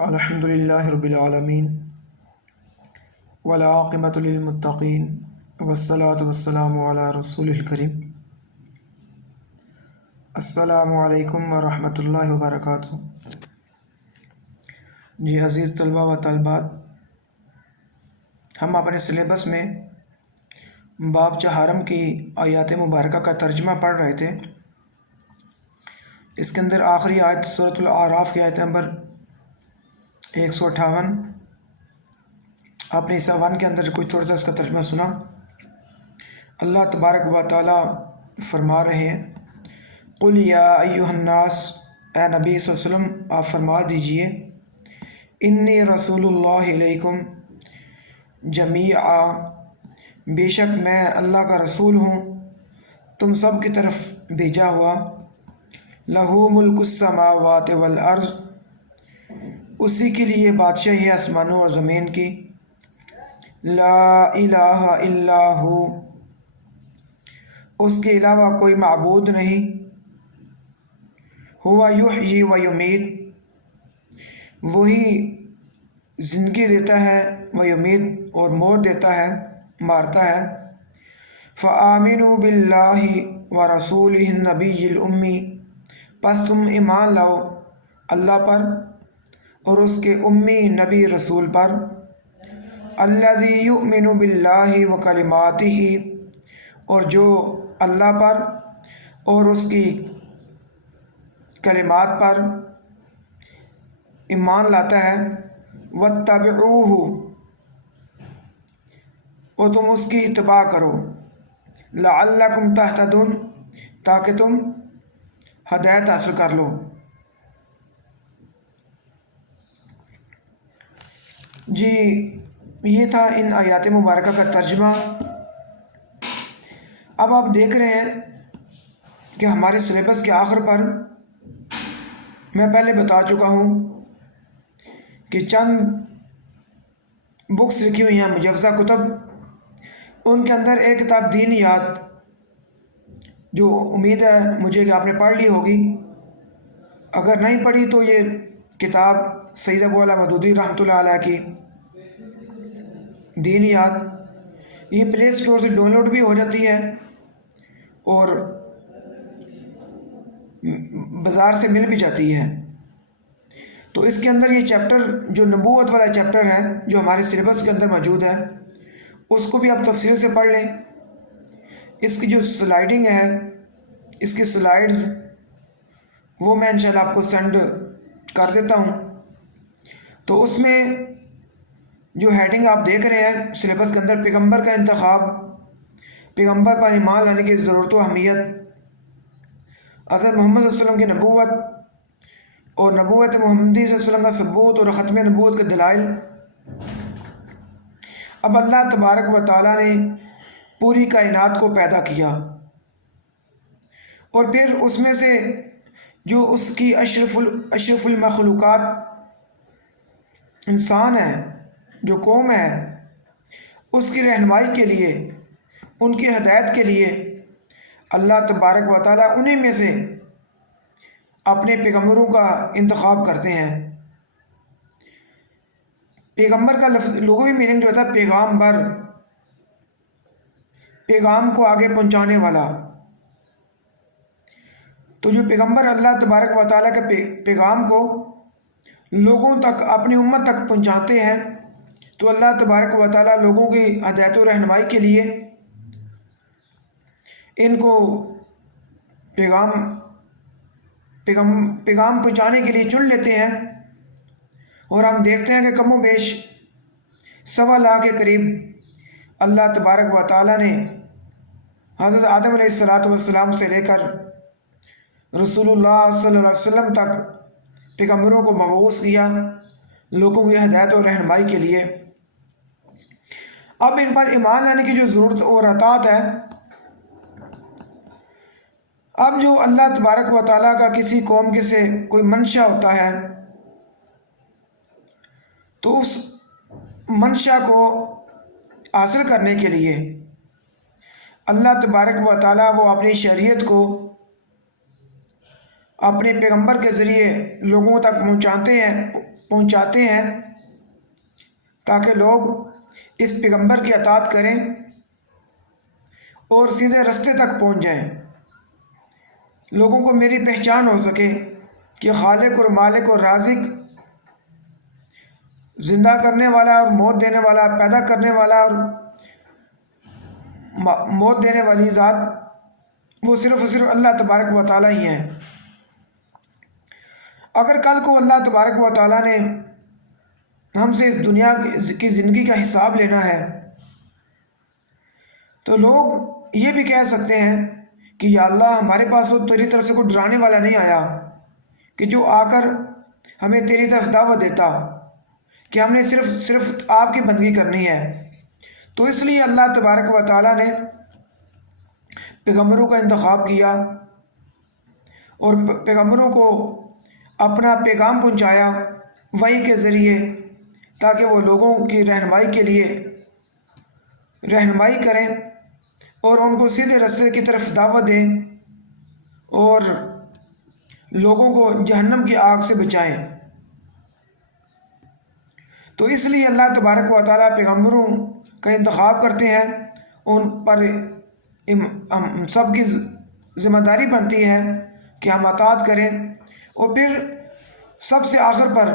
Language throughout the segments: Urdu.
الحمدللہ رب العالمین والعاقبۃ للمتقین والصلاۃ والسلام علی رسول الکریم۔ السلام علیکم ورحمۃ اللہ وبرکاتہ۔ جی عزیز طلباء و طالبات، ہم اپنے سلیبس میں باب چہارم کی آیات مبارکہ کا ترجمہ پڑھ رہے تھے۔ اس کے اندر آخری آیت سورۃ الاعراف کی آیت نمبر 158، آپ نے حصہ 1 کے اندر کچھ تھوڑا سا اس کا ترجمہ سنا۔ اللہ تبارک و تعالیٰ فرما رہے ہیں، قل یا ایھا الناس، اے نبی صلی اللہ علیہ وسلم آپ فرما دیجئے، انی رسول اللہ علیکم جمیعا، بے شک میں اللہ کا رسول ہوں تم سب کی طرف بھیجا ہوا۔ لہ ملک السماوات والارض، اسی کے لیے بادشاہی ہے آسمانوں اور زمین کی۔ لا الہ الا ہو، اس کے علاوہ کوئی معبود نہیں۔ ہوا یحیی و یمیت، وہی زندگی دیتا ہے، و یمیت اور موت دیتا ہے، مارتا ہے۔ فآمنوا باللہ و رسولہ النبی الامی، پس تم ایمان لاؤ اللہ پر اور اس کے امی نبی رسول پر۔ الذی یؤمن باللہ و کلماتہ، اور جو اللہ پر اور اس کی کلمات پر ایمان لاتا ہے۔ واتبعوہ، اور تم اس کی اتباع کرو۔ لعلکم تہتدون، تاکہ تم ہدایت حاصل کر لو۔ جی یہ تھا ان آیات مبارکہ کا ترجمہ۔ اب آپ دیکھ رہے ہیں کہ ہمارے سلیبس کے آخر پر میں پہلے بتا چکا ہوں کہ چند بکس لکھی ہوئی ہیں، مجوزہ کتب، ان کے اندر ایک کتاب دینیات، جو امید ہے مجھے کہ آپ نے پڑھ لی ہوگی۔ اگر نہیں پڑھی تو یہ کتاب سید ابو اعلیٰ مودودی رحمۃ اللہ علیہ کی دینیات، یہ پلے اسٹور سے ڈاؤن لوڈ بھی ہو جاتی ہے اور بازار سے مل بھی جاتی ہے۔ تو اس کے اندر یہ چیپٹر جو نبوت والا چیپٹر ہے، جو ہمارے سلیبس کے اندر موجود ہے، اس کو بھی آپ تفصیل سے پڑھ لیں۔ اس کی جو سلائیڈنگ ہے، اس کی سلائیڈز، وہ میں انشاءاللہ آپ کو سینڈ کر دیتا ہوں۔ تو اس میں جو ہیڈنگ آپ دیکھ رہے ہیں سلیبس کے اندر، پیغمبر کا انتخاب، پیغمبر پر ایمان لانے کی ضرورت و اہمیت، حضرت محمد صلی اللہ علیہ وسلم کی نبوت اور نبوت محمدی صلی اللہ علیہ وسلم کا ثبوت اور ختم نبوت کے دلائل۔ اب اللہ تبارک و تعالیٰ نے پوری کائنات کو پیدا کیا، اور پھر اس میں سے جو اس کی اشرف المخلوقات انسان ہے، جو قوم ہے، اس کی رہنمائی کے لیے، ان کی ہدایت کے لیے اللہ تبارک و تعالیٰ انہیں میں سے اپنے پیغمبروں کا انتخاب کرتے ہیں۔ پیغمبر کا لغوی میننگ جو ہوتا ہے پیغامبر، پیغام کو آگے پہنچانے والا۔ تو جو پیغمبر اللہ تبارک و تعالیٰ کے پیغام کو لوگوں تک، اپنی امت تک پہنچاتے ہیں، تو اللہ تبارک و تعالیٰ لوگوں کی ہدایت و رہنمائی کے لیے ان کو پیغام پہنچانے کے لیے چن لیتے ہیں۔ اور ہم دیکھتے ہیں کہ کم و بیش 1.25 لاکھ کے قریب اللہ تبارک و تعالیٰ نے حضرت آدم علیہ السلام سے لے کر رسول اللہ صلی اللہ علیہ وسلم تک پیغمبروں کو مبعوث کیا لوگوں کی ہدایت اور رہنمائی کے لیے۔ اب ان پر ایمان لانے کی جو ضرورت اور اطاعت ہے، اب جو اللہ تبارک و تعالیٰ کا کسی قوم کے سے کوئی منشا ہوتا ہے، تو اس منشا کو حاصل کرنے کے لیے اللہ تبارک و تعالیٰ وہ اپنی شریعت کو اپنے پیغمبر کے ذریعے لوگوں تک پہنچاتے ہیں، پہنچاتے ہیں تاکہ لوگ اس پیغمبر کی اطاعت کریں اور سیدھے رستے تک پہنچ جائیں، لوگوں کو میری پہچان ہو سکے کہ خالق اور مالک اور رازق، زندہ کرنے والا اور موت دینے والا، پیدا کرنے والا اور موت دینے والی ذات وہ صرف اور صرف اللہ تبارک و تعالیٰ ہی ہیں۔ اگر کل کو اللہ تبارک و تعالیٰ نے ہم سے اس دنیا کی زندگی کا حساب لینا ہے تو لوگ یہ بھی کہہ سکتے ہیں کہ یا اللہ ہمارے پاس تو تیری طرف سے کوئی ڈرانے والا نہیں آیا کہ جو آ کر ہمیں تیری طرف دعوت دیتا کہ ہم نے صرف آپ کی بندگی کرنی ہے۔ تو اس لیے اللہ تبارک و تعالیٰ نے پیغمبروں کا انتخاب کیا اور پیغمبروں کو اپنا پیغام پہنچایا وحی کے ذریعے تاکہ وہ لوگوں کی رہنمائی کے لیے رہنمائی کریں اور ان کو سیدھے راستے کی طرف دعوت دیں اور لوگوں کو جہنم کی آگ سے بچائیں۔ تو اس لیے اللہ تبارک و تعالیٰ پیغمبروں کا انتخاب کرتے ہیں، ان پر سب کی ذمہ داری بنتی ہے کہ ہم اطاعت کریں، اور پھر سب سے آخر پر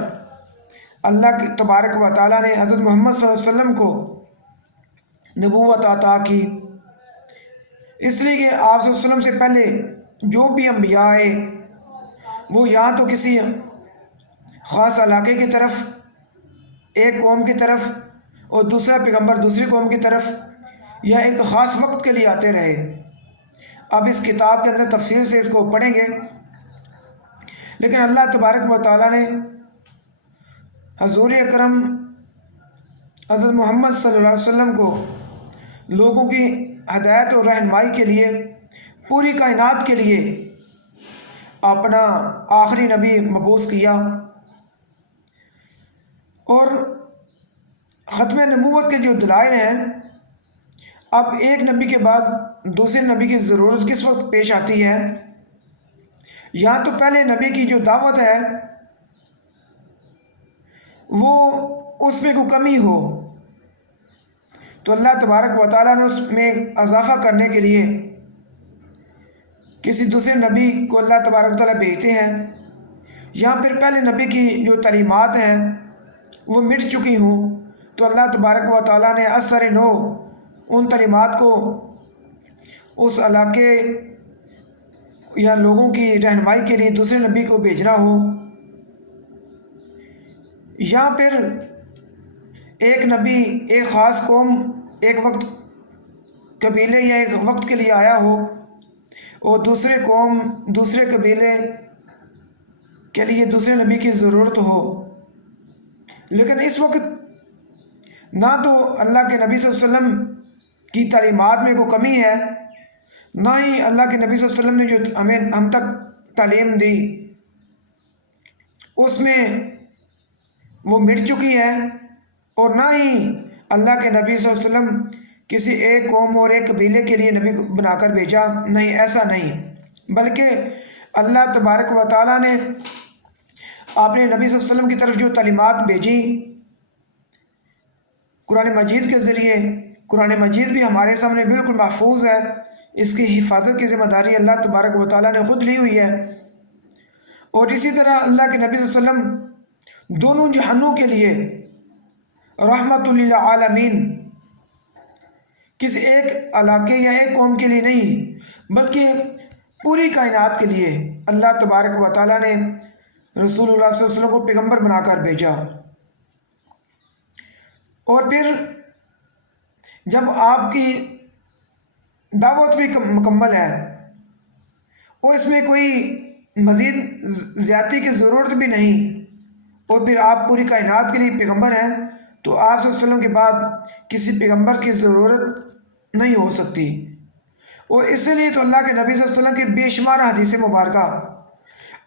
اللہ کے تبارک و تعالیٰ نے حضرت محمد صلی اللہ علیہ وسلم کو نبوت عطا کی، اس لیے کہ آپ صلی اللہ علیہ وسلم سے پہلے جو بھی انبیاء آئے وہ یا تو کسی خاص علاقے کی طرف، ایک قوم کی طرف، اور دوسرا پیغمبر دوسری قوم کی طرف، یا ایک خاص وقت کے لیے آتے رہے۔ اب اس کتاب کے اندر تفصیل سے اس کو پڑھیں گے، لیکن اللہ تبارک و تعالیٰ نے حضور اکرم حضرت محمد صلی اللہ علیہ وسلم کو لوگوں کی ہدایت اور رہنمائی کے لیے، پوری کائنات کے لیے اپنا آخری نبی مبعوث کیا، اور ختم نبوت کے جو دلائل ہیں، اب ایک نبی کے بعد دوسرے نبی کی ضرورت کس وقت پیش آتی ہے، یا تو پہلے نبی کی جو دعوت ہے وہ اس میں کوئی کمی ہو تو اللہ تبارک و تعالیٰ نے اس میں اضافہ کرنے کے لیے کسی دوسرے نبی کو اللہ تبارک و تعالیٰ بھیجتے ہیں، یا پھر پہلے نبی کی جو تعلیمات ہیں وہ مٹ چکی ہوں تو اللہ تبارک و تعالیٰ نے اثر نو ان تعلیمات کو اس علاقے یا لوگوں کی رہنمائی کے لیے دوسرے نبی کو بھیجنا ہو، یا پھر ایک نبی ایک خاص قوم ایک وقت قبیلے یا ایک وقت کے لیے آیا ہو اور دوسرے قوم دوسرے قبیلے کے لیے دوسرے نبی کی ضرورت ہو۔ لیکن اس وقت نہ تو اللہ کے نبی صلی اللہ علیہ وسلم کی تعلیمات میں کوئی کمی ہے، نہ ہی اللہ کے نبی صلی اللہ علیہ وسلم نے جو ہم تک تعلیم دی اس میں وہ مٹ چکی ہے، اور نہ ہی اللہ کے نبی صلی اللہ علیہ وسلم کسی ایک قوم اور ایک قبیلے کے لیے نبی بنا کر بھیجا، نہیں، ایسا نہیں، بلکہ اللہ تبارک و تعالیٰ نے اپنے نبی صلی اللہ علیہ وسلم کی طرف جو تعلیمات بھیجی قرآن مجید کے ذریعے، قرآن مجید بھی ہمارے سامنے بالکل محفوظ ہے، اس کی حفاظت کی ذمہ داری اللہ تبارک و تعالیٰ نے خود لی ہوئی ہے، اور اسی طرح اللہ کے نبی صلی اللہ علیہ وسلم دونوں جہانوں کے لیے رحمت للعالمین، کسی ایک علاقے یا ایک قوم کے لیے نہیں بلکہ پوری کائنات کے لیے اللہ تبارک و تعالیٰ نے رسول اللہ صلی اللہ علیہ وسلم کو پیغمبر بنا کر بھیجا۔ اور پھر جب آپ کی دعوت بھی مکمل ہے اور اس میں کوئی مزید زیادتی کی ضرورت بھی نہیں، اور پھر آپ پوری کائنات کے لیے پیغمبر ہیں، تو آپ صلی اللہ علیہ وسلم کے بعد کسی پیغمبر کی ضرورت نہیں ہو سکتی۔ اور اس لیے تو اللہ کے نبی صلی اللہ علیہ وسلم کی بے شمار حدیث مبارکہ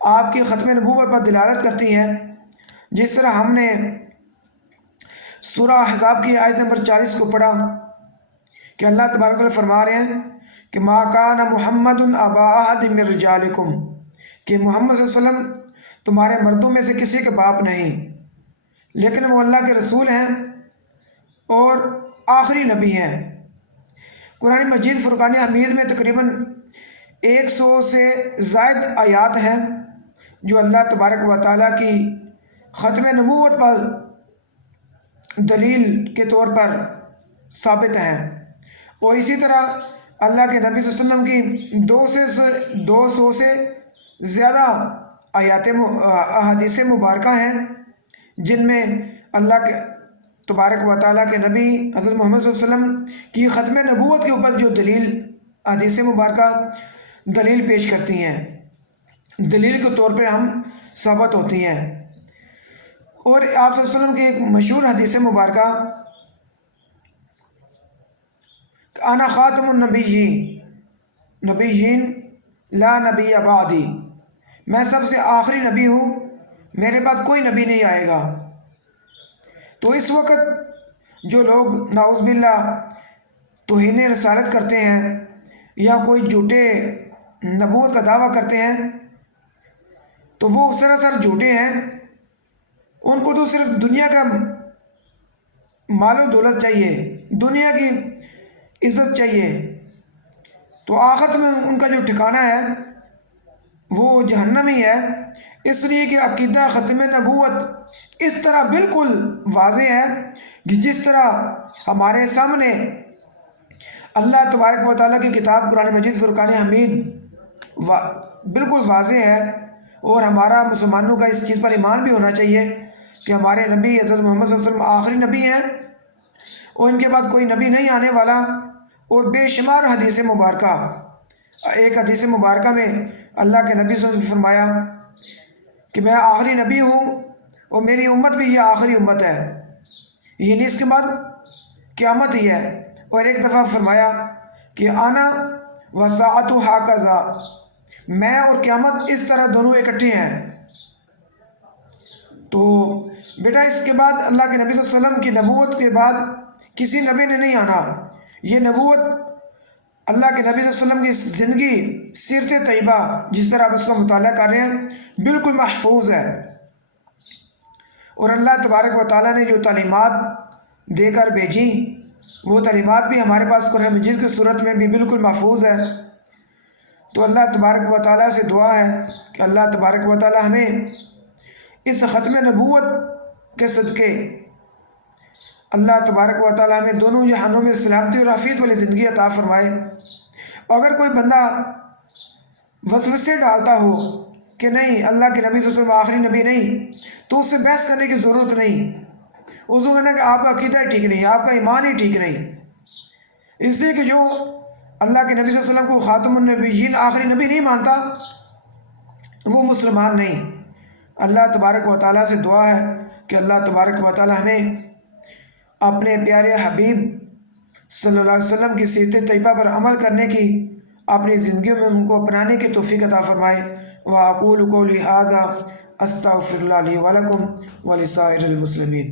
آپ کی ختم نبوت پر دلالت کرتی ہیں، جس طرح ہم نے سورہ احزاب کی آیت نمبر 40 کو پڑھا کہ اللہ تبارک و تعالیٰ فرما رہے ہیں کہ ما کان محمد ابا احد من رجالکم، کہ محمد صلی اللہ علیہ وسلم تمہارے مردوں میں سے کسی کے باپ نہیں، لیکن وہ اللہ کے رسول ہیں اور آخری نبی ہیں۔ قرآن مجید فرقان حمید میں تقریباً 100 سے زائد آیات ہیں جو اللہ تبارک و تعالیٰ کی ختم نبوت پر دلیل کے طور پر ثابت ہیں، اور اسی طرح اللہ کے نبی صلی اللہ علیہ وسلم کی 200 سے زیادہ احادیث مبارکہ ہیں جن میں اللہ کے تبارک و تعالیٰ کے نبی حضرت محمد صلی اللہ علیہ وسلم کی ختم نبوت کے اوپر جو دلیل حدیث مبارکہ دلیل پیش کرتی ہیں، دلیل کے طور پہ ہم ثابت ہوتی ہیں۔ اور آپ صلی اللہ علیہ وسلم کی ایک مشہور حدیث مبارکہ انا خاتم النبیین لا نبی بعدی، میں سب سے آخری نبی ہوں، میرے بعد کوئی نبی نہیں آئے گا۔ تو اس وقت جو لوگ نعوذ باللہ توہین رسالت کرتے ہیں یا کوئی جھوٹے نبوت کا دعویٰ کرتے ہیں تو وہ سراسر جھوٹے ہیں۔ ان کو تو صرف دنیا کا مال و دولت چاہیے، دنیا کی عزت چاہیے، تو آخرت میں ان کا جو ٹھکانہ ہے وہ جہنم ہی ہے۔ اس لیے کہ عقیدہ ختم نبوت اس طرح بالکل واضح ہے کہ جس طرح ہمارے سامنے اللہ تبارک و تعالیٰ کی کتاب قرآن مجید فرقان حمید بالکل واضح ہے، اور ہمارا مسلمانوں کا اس چیز پر ایمان بھی ہونا چاہیے کہ ہمارے نبی حضرت محمد صلی اللہ علیہ وسلم آخری نبی ہیں اور ان کے بعد کوئی نبی نہیں آنے والا۔ اور بے شمار حدیث مبارکہ، ایک حدیث مبارکہ میں اللہ کے نبی صلی اللہ علیہ وسلم فرمایا کہ میں آخری نبی ہوں اور میری امت بھی یہ آخری امت ہے، یعنی اس کے بعد قیامت ہی ہے۔ اور ایک دفعہ فرمایا کہ آنا وساعت ہاکذا، میں اور قیامت اس طرح دونوں اکٹھے ہیں۔ تو بیٹا اس کے بعد اللہ کے نبی صلی اللہ علیہ وسلم کی نبوت کے بعد کسی نبی نے نہیں آنا۔ یہ نبوت اللہ کے نبی صلی اللہ علیہ وسلم کی زندگی سیرت طیبہ جس طرح آپ اس کا مطالعہ کر رہے ہیں بالکل محفوظ ہے، اور اللہ تبارک و تعالیٰ نے جو تعلیمات دے کر بھیجی وہ تعلیمات بھی ہمارے پاس قرآن مجید کی صورت میں بھی بالکل محفوظ ہے۔ تو اللہ تبارک و تعالیٰ سے دعا ہے کہ اللہ تبارک و تعالیٰ ہمیں اس ختم نبوت کے صدقے اللہ تبارک و تعالیٰ ہمیں دونوں جہانوں میں سلامتی اور عافیت والی زندگی عطا فرمائے۔ اگر کوئی بندہ وسوسے ڈالتا ہو کہ نہیں اللہ کے نبی صلی اللہ علیہ وسلم آخری نبی نہیں، تو اس سے بحث کرنے کی ضرورت نہیں۔ اس کو کہنا کہ آپ کا عقیدہ ٹھیک نہیں، آپ کا ایمان ہی ٹھیک نہیں، اس لیے کہ جو اللہ کے نبی صلی اللہ علیہ وسلم کو خاتم النبیین آخری نبی نہیں مانتا وہ مسلمان نہیں۔ اللہ تبارک و تعالیٰ سے دعا ہے کہ اللہ تبارک و تعالیٰ ہمیں اپنے پیارے حبیب صلی اللہ علیہ وسلم کی سیرت طیبہ پر عمل کرنے کی، اپنی زندگیوں میں ان کو اپنانے کی توفیق عطا فرمائے۔ وَأَقُولُ قَوْلِي هَٰذَا أَسْتَغْفِرُ اللَّهَ لِي وَلَكُمْ وَلِسَائِرِ الْمُسْلِمِينَ۔